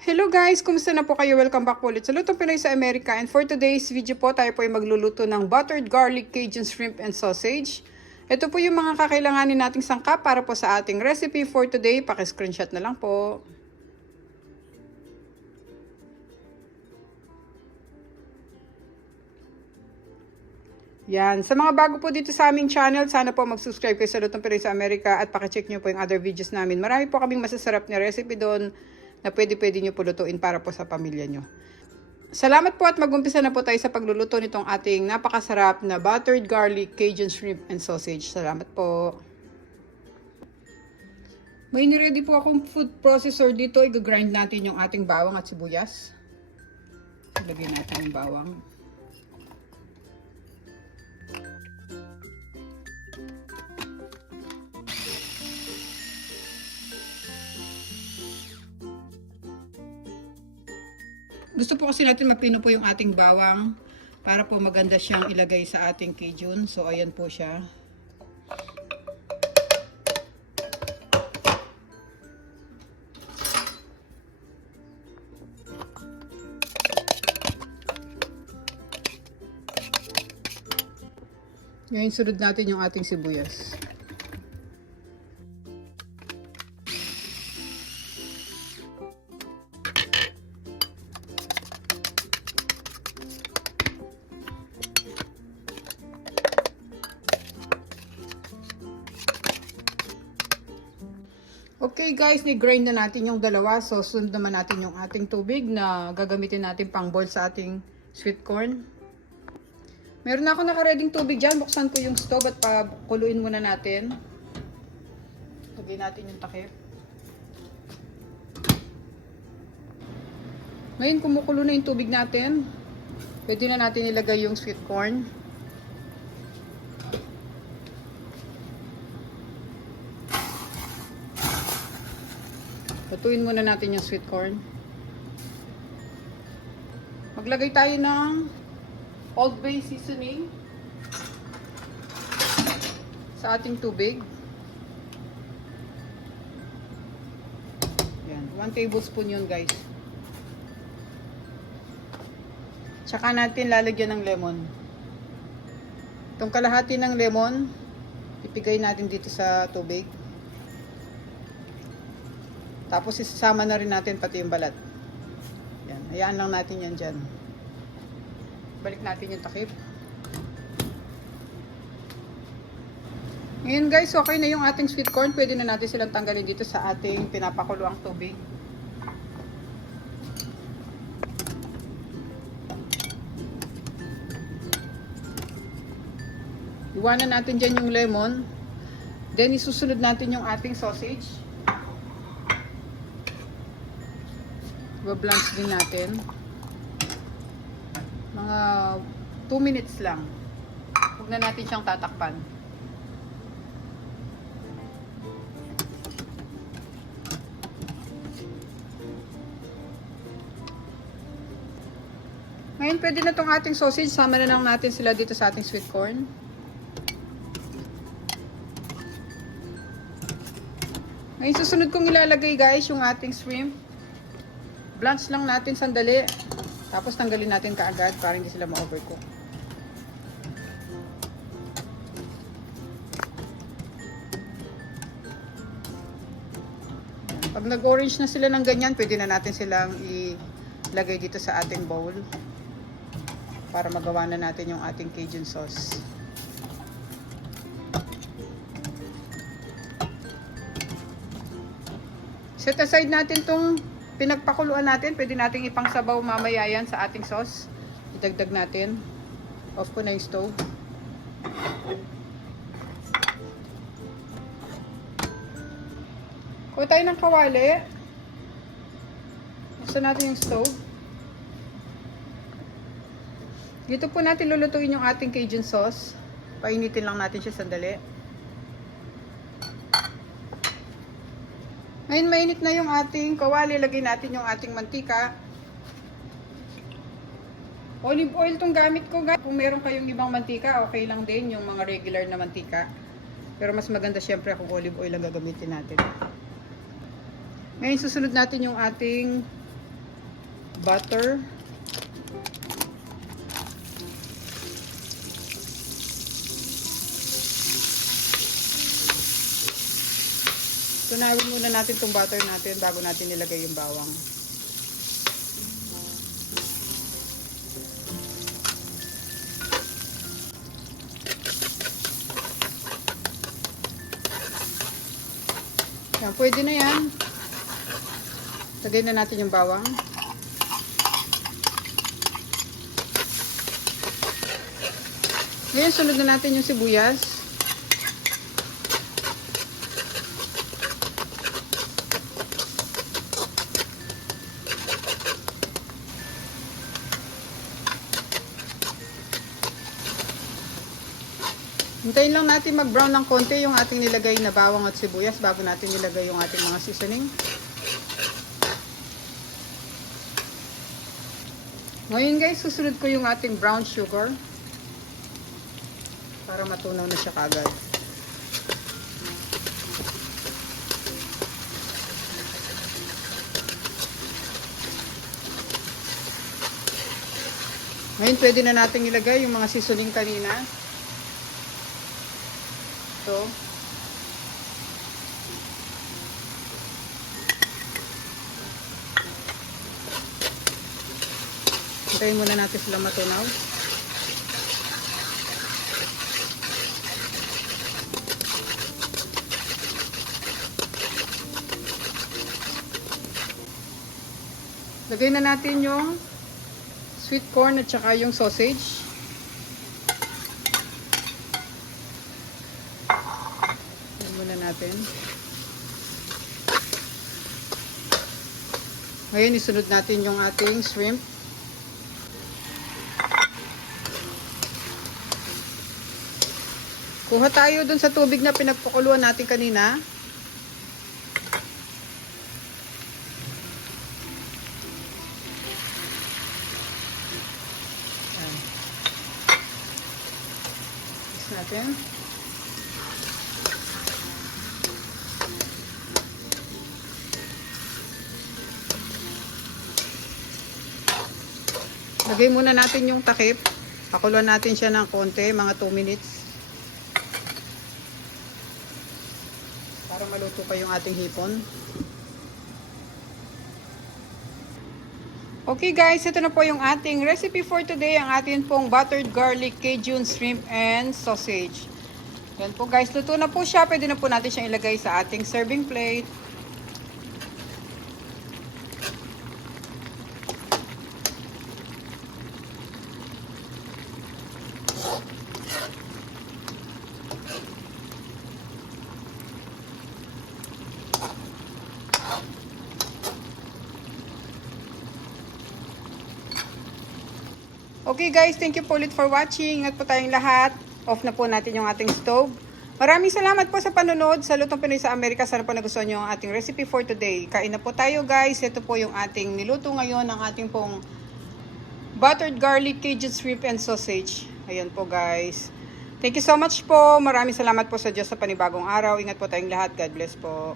Hello guys! Kumusta na po kayo? Welcome back po ulit sa Lutong Pinoy sa Amerika. And for today's video po, tayo po ay magluluto ng buttered garlic Cajun shrimp and sausage. Ito po yung mga kakailanganin nating sangkap para po sa ating recipe for today. Paki-screenshot na lang po. Yan. Sa mga bago po dito sa aming channel, sana po mag-subscribe kayo sa Lutong Pinoy sa Amerika at pakicheck nyo po yung other videos namin. Marami po kaming masasarap na recipe doon na pwede nyo po lutuin para po sa pamilya nyo. Salamat po at mag-umpisa na po tayo sa pagluluto nitong ating napakasarap na buttered garlic Cajun shrimp and sausage. Salamat po. May niready po akong food processor dito. I-grind natin yung ating bawang at sibuyas. Ilagay natin yung bawang. Gusto po kasi natin mapino po yung ating bawang para po maganda siyang ilagay sa ating Cajun. So, ayan po siya. Ngayon, sunod natin yung ating sibuyas. Okay guys, ni-grind na natin yung dalawa. So, sunod naman natin yung ating tubig na gagamitin natin pang boil sa ating sweet corn. Meron na ako naka-reading tubig dyan. Buksan ko yung stove at pakuluin muna natin. Lagay natin yung takip. Ngayon, kumukulo na yung tubig natin. Pwede na natin ilagay yung sweet corn. Lutuin muna natin yung sweet corn. Maglagay tayo ng Old Bay seasoning sa ating tubig. Yan, 1 tablespoon yun guys. Tsaka natin lalagyan ng lemon. Itong kalahati ng lemon, ipigay natin dito sa tubig. Tapos isasama na rin natin pati yung balat. Yan, hayaan lang natin yan dyan. Balik natin yung takip. Ngayon guys, okay na yung ating sweet corn. Pwede na natin silang tanggalin dito sa ating pinapakuluang tubig. Iwanan natin dyan yung lemon. Then isusunod natin yung ating sausage. Blanch din natin. Mga 2 minutes lang. Huwag na natin siyang tatakpan. Ngayon pwede na tong ating sausage. Sama na lang natin sila dito sa ating sweet corn. Ngayon susunod kong ilalagay guys yung ating shrimp. Blanch lang natin sandali. Tapos tanggalin natin kaagad para hindi sila ma-overcook. Pag nag-orange na sila ng ganyan, pwede na natin silang ilagay dito sa ating bowl. Para magawa na natin yung ating Cajun sauce. Set aside natin tong pinagpakuluan natin. Pwede nating ipangsabaw mamaya yan sa ating sauce. Idagdag natin. Off ko na yung stove. Kuha tayo ng kawali. Buksan natin yung stove. Dito po natin lulutuin yung ating Cajun sauce. Painitin lang natin siya sandali. Ngayon mainit na yung ating kawali, lagay natin yung ating mantika. Olive oil tong gamit ko guys. Kung meron kayong ibang mantika, okay lang din yung mga regular na mantika. Pero mas maganda syempre kung olive oil ang gagamitin natin. Ngayon susunod natin yung ating butter. Tunawin muna natin itong butter natin bago natin nilagay yung bawang. Yan, pwede na yan. Lagay na natin yung bawang. Ngayon, sunod na natin yung sibuyas. Hintayin lang natin mag-brown ng konti yung ating nilagay na bawang at sibuyas bago natin nilagay yung ating mga seasoning. Ngayon guys, susunod ko yung ating brown sugar para matunaw na siya kagad. Ngayon pwede na natin ilagay yung mga seasoning kanina. Ito. Hintayin muna natin sila matunaw. Lagay na natin yung sweet corn at saka yung sausage. Lagyan muna natin. Ngayon isunod natin yung ating shrimp. Kuha tayo dun sa tubig na pinagpakuluan natin kanina. Ayan. Mix natin. Lagay muna natin yung takip. Pakuluan natin siya ng konti, mga 2 minutes. Para maluto pa yung ating hipon. Okay guys, ito na po yung ating recipe for today. Ang ating pong buttered garlic Cajun shrimp and sausage. Yan po guys, luto na po siya. Pwede na po natin siyang ilagay sa ating serving plate. Okay guys, thank you po ulit for watching. Ingat po tayong lahat. Off na po natin yung ating stove. Maraming salamat po sa panonood sa Lutong Pinoy sa Amerika. Sana po nagustuhan nyo ang ating recipe for today. Kain na po tayo guys. Ito po yung ating niluto ngayon. Ang ating pong buttered garlic Cajun shrimp and sausage. Ayan po guys. Thank you so much po. Maraming salamat po sa Diyos sa panibagong araw. Ingat po tayong lahat. God bless po.